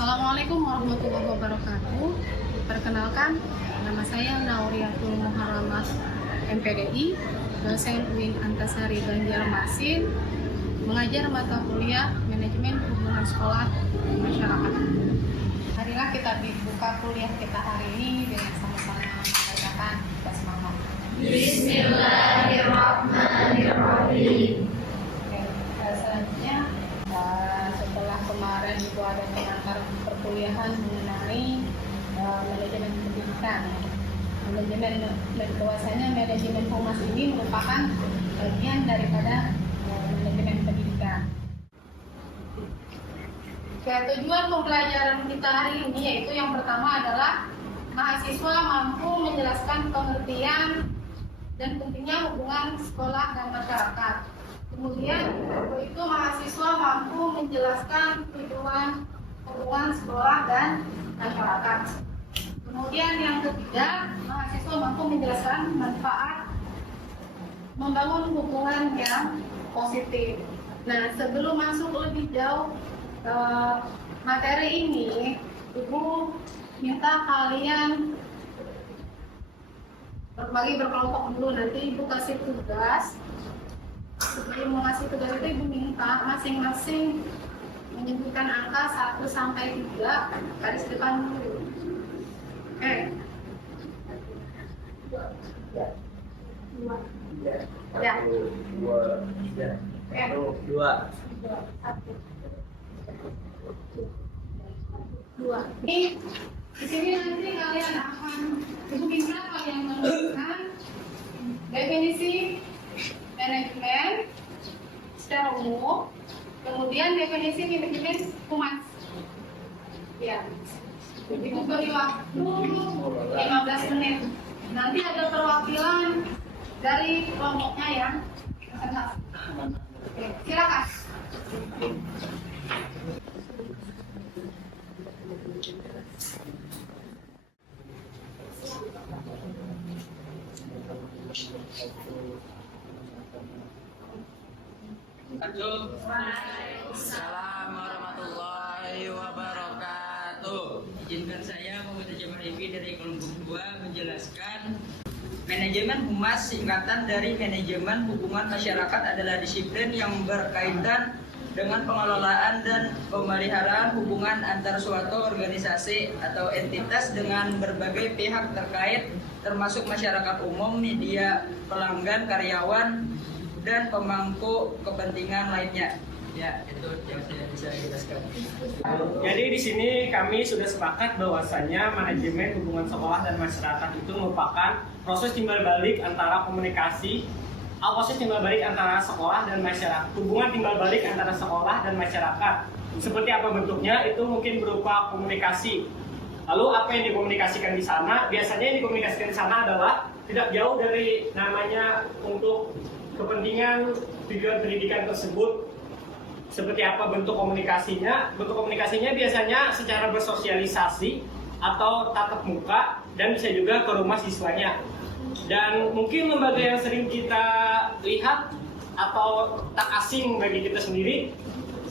Assalamualaikum warahmatullahi wabarakatuh. Perkenalkan, nama saya Nauriatul Muharramas MPDI, dosen UIN Antasari Banjarmasin, mengajar mata kuliah Manajemen Hubungan Sekolah dan Masyarakat. Marilah kita buka kuliah kita hari ini dengan sama-sama membacakan basmalah. Bismillahirrahmanirrahim. Selanjutnya, setelah kemarin itu ada pengantar perkuliahan mengenai manajemen pendidikan. Bahwasanya manajemen humas ini merupakan bagian daripada manajemen pendidikan. Tujuan pembelajaran kita hari ini yaitu yang pertama adalah mahasiswa mampu menjelaskan pengertian dan pentingnya hubungan sekolah dan masyarakat. Kemudian itu mahasiswa mampu menjelaskan tujuan hubungan sekolah dan masyarakat. Kemudian yang ketiga, mahasiswa mampu menjelaskan manfaat membangun hubungan yang positif. Nah, sebelum masuk lebih jauh ke materi ini, Ibu minta kalian berbagi berkelompok dulu. Nanti Ibu kasih tugas. Sebelum mengasih tugas itu Ibu minta masing-masing menyebutkan angka 1 sampai 3 garis depan dulu. Oke. 2. Ya. 2. 2. Di sini nanti kalian akan Ibu minta kalian menuliskan definisi manajemen secara umum, kemudian definisi manajemen humas. Ya, Ibu beri waktu 15 menit. Nanti ada perwakilan dari kelompoknya ya. Oke, silakan. Waalaikumsalam warahmatullahi wabarakatuh. Izinkan saya Muhammad Jamal Ibi dari kelompok 2 menjelaskan manajemen humas singkatan dari manajemen hubungan masyarakat adalah disiplin yang berkaitan dengan pengelolaan dan pemeliharaan hubungan antar suatu organisasi atau entitas dengan berbagai pihak terkait termasuk masyarakat umum, media, pelanggan, karyawan, dan pemangku kepentingan lainnya. Ya, itu yang saya bisa jelaskan. Jadi di sini kami sudah sepakat bahwasannya manajemen hubungan sekolah dan masyarakat itu merupakan proses timbal balik antara komunikasi, proses timbal balik antara sekolah dan masyarakat, hubungan timbal balik antara sekolah dan masyarakat. Seperti apa bentuknya? Itu mungkin berupa komunikasi. Lalu apa yang dikomunikasikan di sana? Biasanya yang dikomunikasikan di sana adalah tidak jauh dari namanya untuk kepentingan tujuan pendidikan tersebut. Seperti apa bentuk komunikasinya? Bentuk komunikasinya biasanya secara bersosialisasi atau tatap muka dan bisa juga ke rumah siswanya. Dan mungkin lembaga yang sering kita lihat atau tak asing bagi kita sendiri,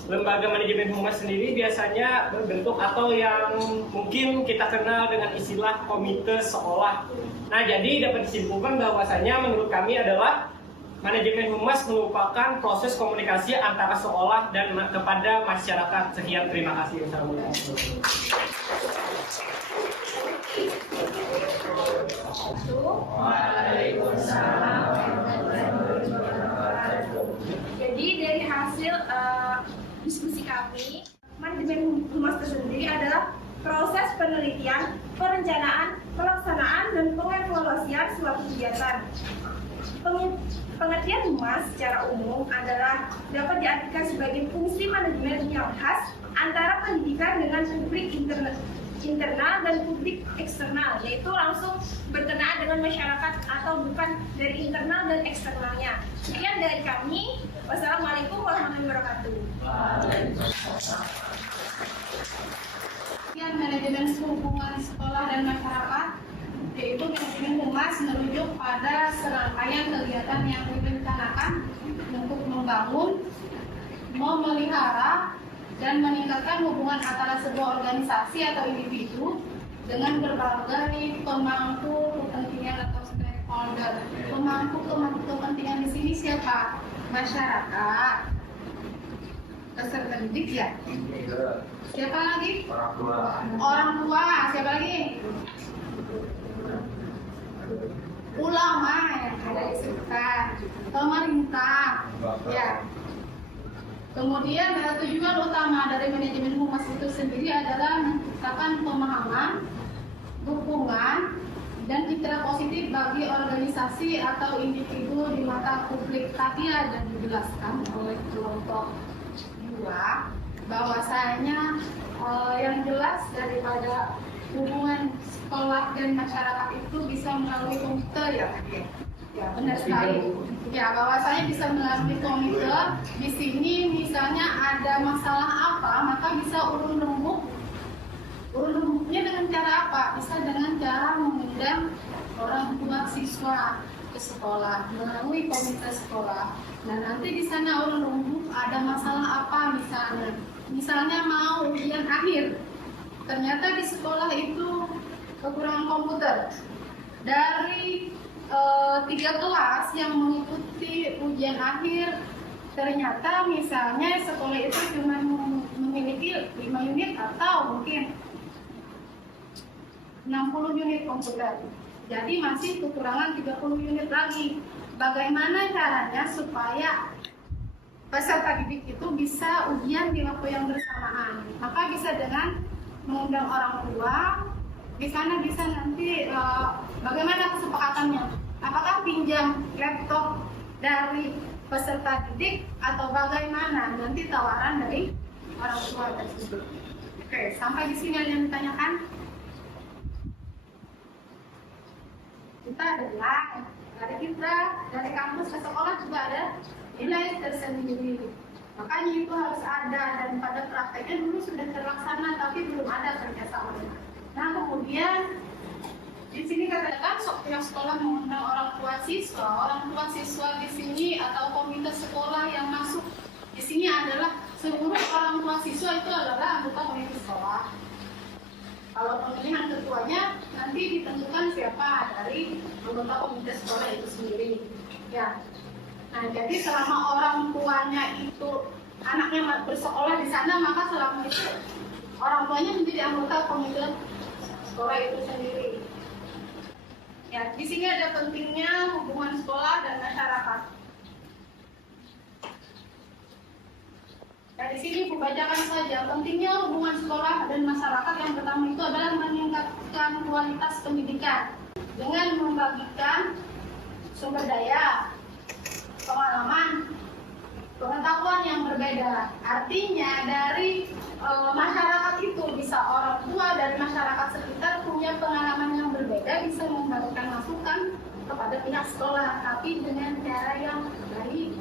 lembaga manajemen humas sendiri biasanya berbentuk atau yang mungkin kita kenal dengan istilah komite sekolah. Nah, jadi dapat disimpulkan bahwasanya menurut kami adalah manajemen humas merupakan proses komunikasi antara sekolah dan kepada masyarakat. Sekian, terima kasih. Assalamualaikum. Waalaikumsalam. Jadi dari hasil diskusi kami, manajemen humas tersendiri adalah proses penelitian, perencanaan, pelaksanaan, dan pengevaluasian suatu kegiatan. Pengertian humas secara umum adalah dapat diartikan sebagai fungsi manajemen yang khas antara pendidikan dengan publik internal dan publik eksternal, yaitu langsung berkenaan dengan masyarakat atau bukan dari internal dan eksternalnya. Sekian dari kami. Wassalamualaikum warahmatullahi wabarakatuh. Sekian manajemen hubungan sekolah dan masyarakat, yaitu manajemen humas merujuk pada serangkaian kegiatan yang direncanakan untuk membangun, memelihara, dan meningkatkan hubungan antara sebuah organisasi atau individu dengan berbagai pemangku kepentingan atau stakeholder. Pemangku kepentingan di sini siapa? Masyarakat, peserta didik ya. Siapa lagi? Orang tua. Siapa lagi? Ulama yang ada di sekitar, pemerintah, ya. Kemudian tujuan utama dari manajemen humas itu sendiri adalah menciptakan pemahaman, dukungan, dan citra positif bagi organisasi atau individu di mata publik. Tadi ada dijelaskan oleh kelompok 2 bahwasanya yang jelas daripada hubungan sekolah dan masyarakat itu bisa melalui komite ya. Ya, benar sekali. Ya, bahwasanya bisa melalui komite. Di sini misalnya ada masalah apa, maka bisa urun rembuknya dengan cara apa? Bisa dengan cara mengundang orang tua siswa ke sekolah melalui komite sekolah. Nah, nanti di sana urun rembuk ada masalah apa misalnya mau ujian akhir. Ternyata di sekolah itu kekurangan komputer. Dari 3 kelas yang mengikuti ujian akhir, ternyata misalnya sekolah itu cuma memiliki 5 unit atau mungkin 60 unit komputer. Jadi masih kekurangan 30 unit lagi. Bagaimana caranya supaya peserta didik itu bisa ujian di waktu yang bersamaan? Maka bisa dengan mengundang orang tua. Di sana bisa nanti bagaimana kesepakatannya? Apakah pinjam laptop dari peserta didik atau bagaimana? Nanti tawaran dari orang tua tersebut. Oke, sampai di sini ada yang ditanyakan? Kita adalah dari kampus ke sekolah juga ada nilai tersendiri. Makanya itu harus ada, dan pada prakteknya dulu sudah terlaksana tapi belum ada kerjasamanya. Nah, kemudian di sini katakan setiap sekolah mengundang orang tua siswa di sini atau komite sekolah yang masuk di sini adalah seluruh orang tua siswa itu adalah anggota komite sekolah. Kalau pemilihan ketuanya nanti ditentukan siapa dari anggota komite sekolah itu sendiri. Ya. Nah, jadi selama orang tuanya itu anaknya bersekolah di sana, maka selama itu orang tuanya menjadi anggota komite sekolah itu sendiri. Ya, di sini ada pentingnya hubungan sekolah dan masyarakat. Nah, di sini aku bacakan saja pentingnya hubungan sekolah dan masyarakat. Yang pertama itu adalah meningkatkan kualitas pendidikan dengan membagikan sumber daya, pengalaman, pengetahuan yang berbeda. Artinya dari masyarakat itu bisa orang tua dari masyarakat sekitar punya pengalaman yang berbeda, bisa memberikan masukan kepada pihak sekolah, tapi dengan cara yang baik.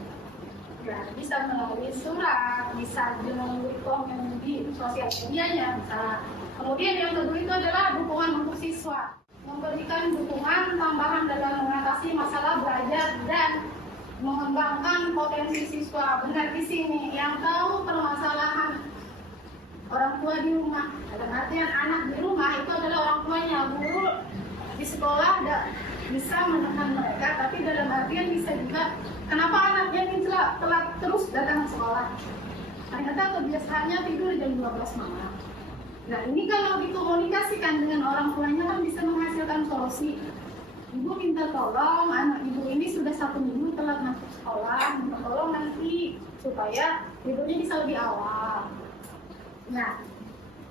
Ya, bisa melalui surat, bisa melalui komen di sosial medianya, misalnya. Kemudian yang kedua itu adalah dukungan untuk siswa, memberikan dukungan tambahan dalam mengatasi masalah belajar dan mengembangkan potensi siswa. Benar di sini yang tahu permasalahan orang tua di rumah, dalam artian anak di rumah itu adalah orang tuanya. Guru di sekolah bisa menekan mereka, tapi dalam artian bisa juga kenapa anaknya ini telat terus datang ke sekolah. Ternyata kebiasaannya tidur jam 12 malam. Nah, ini kalau dikomunikasikan dengan orang tuanya kan bisa menghasilkan solusi. Ibu minta tolong, anak ibu ini sudah 1 minggu telat masuk sekolah, minta tolong nanti supaya tidurnya bisa lebih awal. Nah,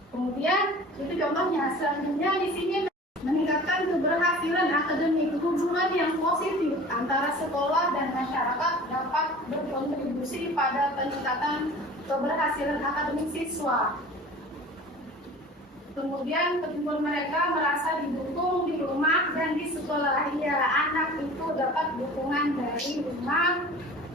kemudian itu contohnya. Selanjutnya di sini meningkatkan keberhasilan akademik. Hubungan yang positif antara sekolah dan masyarakat dapat berkontribusi pada peningkatan keberhasilan akademik siswa. Kemudian kedua mereka merasa didukung di rumah dan di sekolah. Ya, anak itu dapat dukungan dari rumah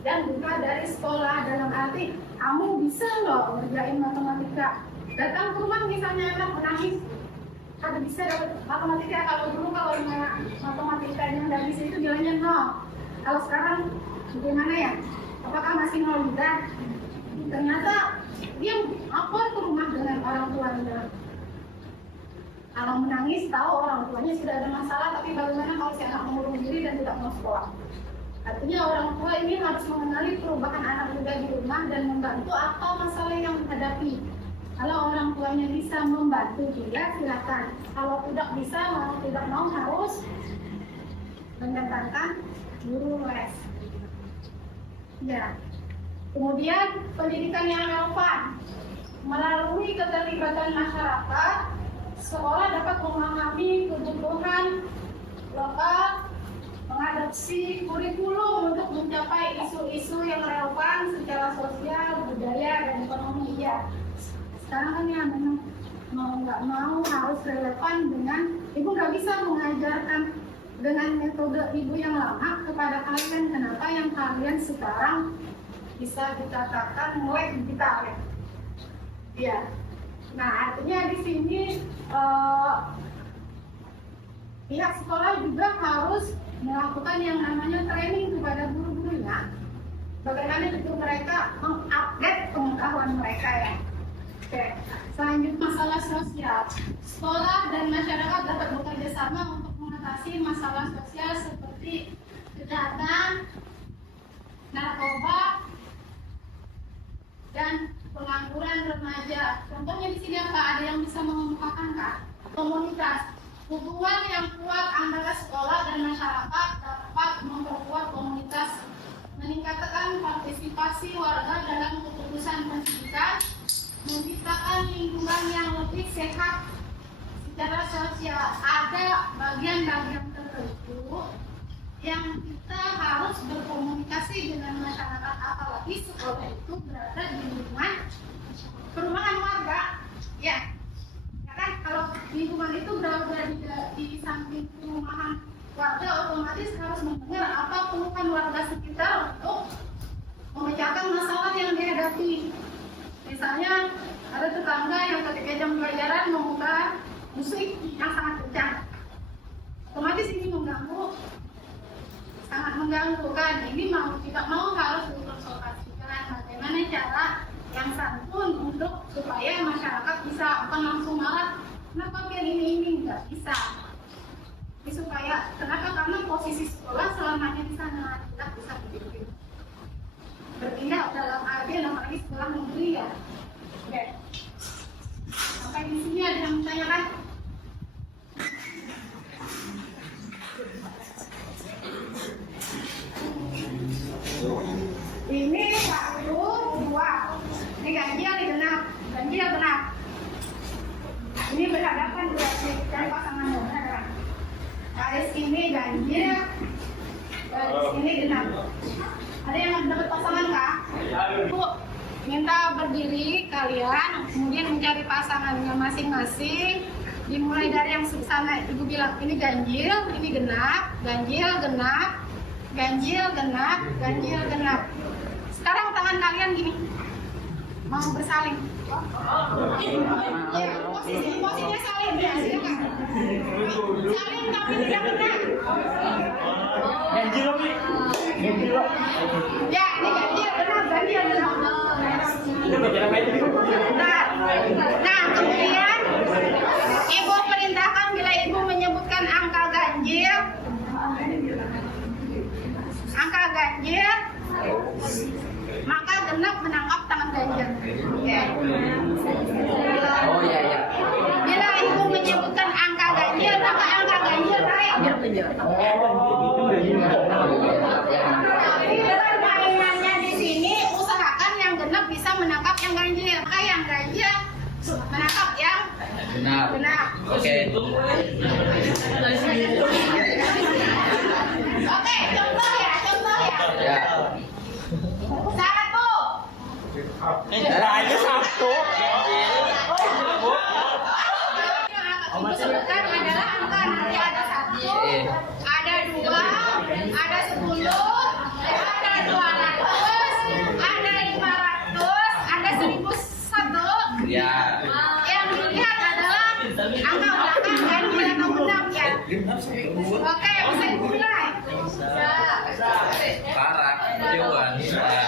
dan juga dari sekolah. Dalam arti, kamu bisa loh ngerjain matematika. Datang ke rumah misalnya anak menangis, ada bisa dapat matematika. Kalau dulu kalau matematikanya nggak bisa itu bilangnya 0. Kalau sekarang bagaimana ya? Apakah masih 0 juga? ternyata dia lapor ke rumah dengan orang tuanya. Anak menangis, tahu orang tuanya sudah ada masalah, tapi bagaimana kalau si anak mengurung diri dan tidak mau sekolah? Artinya orang tua ini harus mengenali perubahan anak muda di rumah dan membantu apa masalah yang dihadapi. Kalau orang tuanya bisa membantu dia, silakan. Kalau tidak bisa, mau tidak mau harus mendatangkan guru les. Ya. Kemudian pendidikan yang relevan. Melalui keterlibatan masyarakat, sekolah dapat memahami kebutuhan lokal, mengadopsi kurikulum untuk mencapai isu-isu yang relevan secara sosial, budaya, dan ekonomi. Ya, sekarang kan ya memang mau nggak mau harus relevan dengan, ibu nggak bisa mengajarkan dengan metode ibu yang lama kepada kalian. Kenapa yang kalian sekarang bisa dikatakan melek digital? Ya, nah artinya di sini pihak sekolah juga harus melakukan yang namanya training kepada guru-gurunya. Bagaimana itu mereka mengupdate pengetahuan mereka ya. Oke, selanjutnya masalah sosial. Sekolah dan masyarakat dapat bekerja sama untuk mengatasi masalah sosial seperti kejahatan, narkoba, dan pengangguran remaja. Contohnya di sini apa? Ada yang bisa mengemukakan kah? Komunitas. Hubungan yang kuat antara sekolah dan masyarakat dapat memperkuat komunitas, meningkatkan partisipasi warga dalam keputusan pendidikan, menciptakan lingkungan yang lebih sehat secara sosial. Ada bagian-bagian tertentu yang kita harus berkomunikasi dengan masyarakat, apalagi sekolah itu berada di lingkungan perumahan warga. Ya, kan kalau lingkungan itu berada di samping perumahan warga, otomatis harus mendengar apa keluhan warga sekitar untuk memecahkan masalah yang dihadapi. Misalnya ada tetangga yang ketika jam pelajaran membuka musik yang sangat kencang, otomatis ini sangat mengganggu kan. Ini mau tidak mau harus dikonsultasikan bagaimana cara yang santun untuk supaya masyarakat bisa langsung marah, kenapa biar ini nggak bisa. Ini supaya kenapa? Karena posisi sekolah selamanya di sana tidak bisa berpindah dalam arti apalagi sekolah negeri ya. Oke, sampai di sini ada yang bertanyakan? Ini 1, 2, ini ganjil, ini genap, ganjil genap. Ini berhadapan dari pasangan benar. Garis ini ganjil, garis ini genap. Ada yang dapat pasangan kah? Bu, minta berdiri kalian, kemudian mencari pasangannya masing-masing. Dimulai dari yang sana, ibu bilang ini ganjil, ini genap, ganjil genap, ganjil genap, ganjil genap. Sekarang tangan kalian gini, mau bersaling. Ya, posisinya saling ya, silakan. Saling tapi tidak kena. Ganjil nih. Ganjil. Ya, ini ganjil genap, ganjil genap. Nah, kemudian ibu perintahkan bila ibu menyebutkan angka ganjil, maka genap menangkap tangan ganjil. Ya. Oh iya iya. Bila ibu menyebutkan angka ganjil, maka angka ganjil naik. Tapi dalam mainannya di sini usahakan yang genap bisa menangkap yang ganjil. Maka yang ganjil menangkap yang genap. Oke. Oke, contoh ya. Ya. 1. Aja 1. Yang akan sebutkan adalah angka, nanti ada 1, ada 2, ada 10, ada 200, ada 500, ada 1001. Ya. Yang dilihat adalah angka belakang dan angka genap ya. Oke, bisa dimulai. Parah. Jawaban. 5,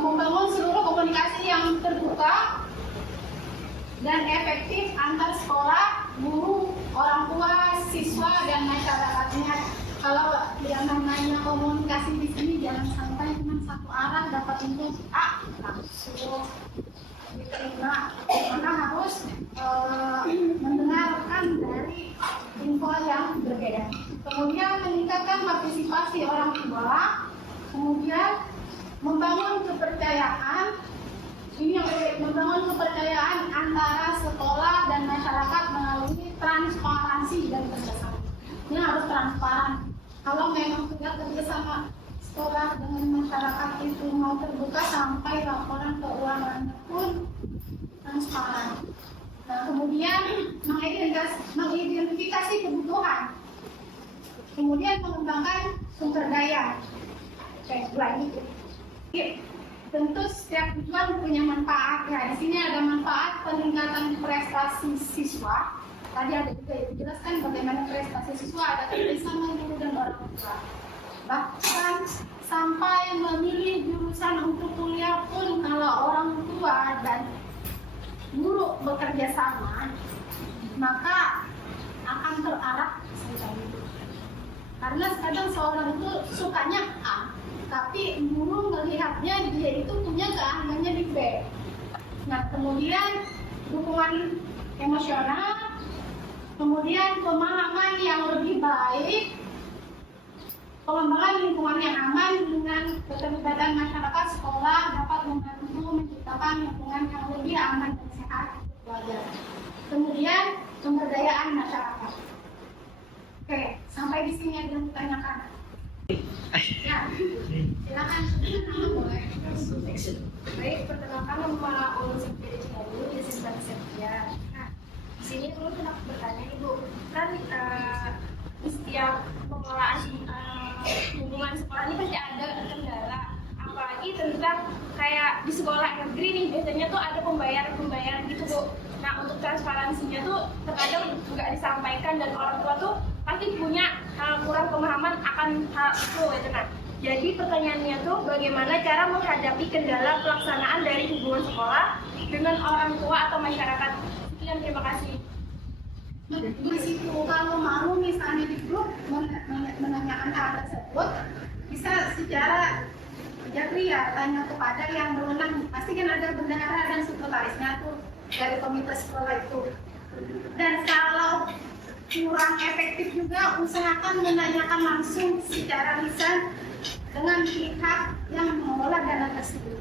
membangun seluruh komunikasi yang terbuka dan efektif antar sekolah, guru, orang tua, siswa, dan masyarakatnya. Kalau yang namanya komunikasi di sini jangan sampai cuma satu arah dapat info A langsung diterima, maka harus mendengarkan dari info yang berbeda. Kemudian meningkatkan partisipasi orang tua, kemudian membangun kepercayaan. Ini yang membangun kepercayaan antara sekolah dan masyarakat melalui transparansi dan kerjasama. Ini harus transparan. Kalau memang sudah kerjasama sekolah dengan masyarakat itu mau terbuka sampai laporan keuangannya pun transparan. Nah, kemudian mengidentifikasi kebutuhan. Kemudian mengembangkan sumber daya. Oke, lanjut. Tentu setiap tujuan punya manfaat. Ya, di sini ada manfaat peningkatan prestasi siswa. Tadi ada juga dijelaskan bagaimana prestasi siswa ada kerjasama guru dan orang tua. Bahkan sampai memilih jurusan untuk kuliah pun kalau orang tua dan guru bekerja sama, maka akan terarah seperti itu. Karena kadang seorang itu sukanya A, tapi guru melihatnya dia itu punya keahliannya di B. Nah, kemudian dukungan emosional, kemudian pemahaman yang lebih baik, pengembangan lingkungan yang aman dengan keterlibatan masyarakat sekolah dapat membantu menciptakan lingkungan yang lebih aman dan sehat untuk belajar. Kemudian pemberdayaan masyarakat. Oke, sampai di sini ada yang ditanyakan. Ya, silakan. Boleh. Baik, perkenalkan nama Ulun Septiya Cihayu, Yasin Septiya. Nah, di sini Ulun hendak bertanya, Ibu, kan di setiap pengelolaan hubungan sekolah ini pasti ada kendala, apalagi tentang kayak di sekolah negeri nih biasanya tuh ada pembayaran gitu, Bu. Nah, untuk transparansinya tuh terkadang nggak disampaikan dan orang tua tuh pasti punya kurang pemahaman akan hal itu gitu. Nah, jadi pertanyaannya tuh bagaimana cara menghadapi kendala pelaksanaan dari hubungan sekolah dengan orang tua atau masyarakat. Sekian, terima kasih. Di situ kalau mau misalnya di grup menanyakan hal tersebut, bisa secara japri ya tanya kepada yang berwenang. Pasti kan ada bendahara dan sekretarisnya tuh dari komite sekolah itu. Dan kalau kurang efektif juga, usahakan menanyakan langsung secara lisan dengan pihak yang mengelola dana tersebut.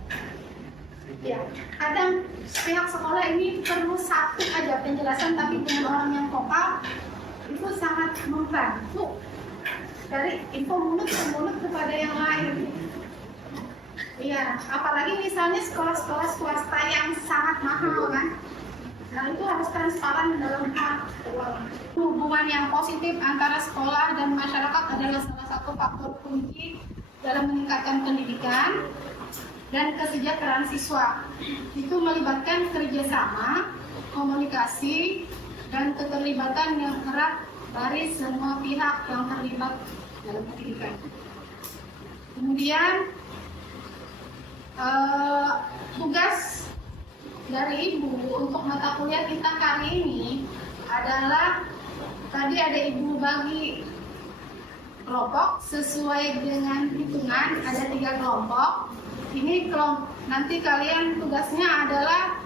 Ya, kadang pihak sekolah ini perlu satu aja penjelasan, tapi dengan orang yang vokal itu sangat membantu dari info mulut ke mulut kepada yang lain. Iya, apalagi misalnya sekolah-sekolah swasta yang sangat mahal kan. Nah, itu harus transparan dalam hal keuangan. Hubungan yang positif antara sekolah dan masyarakat adalah salah satu faktor kunci dalam meningkatkan pendidikan dan kesejahteraan siswa. Itu melibatkan kerjasama, komunikasi, dan keterlibatan yang erat dari semua pihak yang terlibat dalam pendidikan. Kemudian tugas dari Ibu untuk mata kuliah kita kali ini adalah tadi ada Ibu bagi kelompok sesuai dengan hitungan, ada 3 kelompok. Ini nanti kalian tugasnya adalah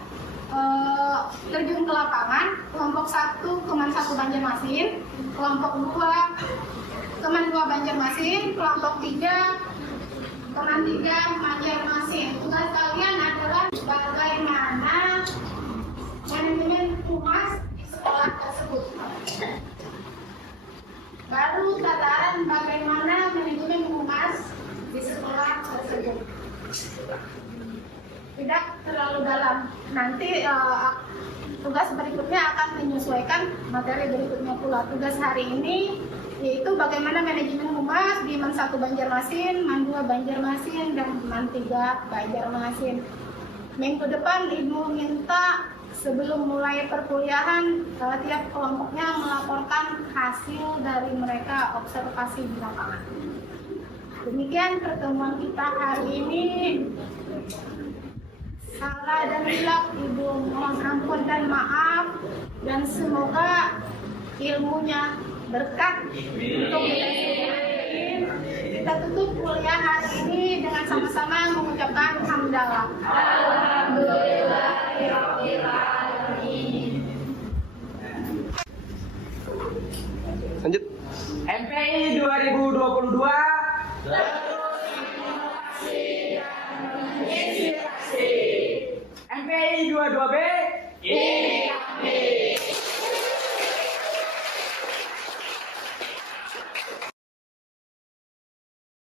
terjun ke lapangan. Kelompok 1 Keman 1 Banjarmasin, kelompok 2 Keman 2 Banjarmasin, kelompok 3 Keman 3 Banjarmasin. Tugas kalian adalah bagaimana manajemen humas di sekolah tersebut. Baru tataran bagaimana manajemen humas di sekolah tersebut. Tidak terlalu dalam. Nanti tugas berikutnya akan menyesuaikan materi berikutnya pula. Tugas hari ini yaitu bagaimana manajemen humas di Man 1 Banjarmasin, Man 2 Banjarmasin, dan Man 3 Banjarmasin. Minggu depan Ibu minta sebelum mulai perkuliahan tiap kelompoknya melaporkan hasil dari mereka observasi di lapangan. Demikian pertemuan kita hari ini. Salah dan hilaf Ibu mohon ampun dan maaf, dan semoga ilmunya berkat untuk kita sekalian. Kita tutup kuliah hari ini dengan sama-sama mengucapkan hamdalah. Lanjut. MPI 2022 MPI 22B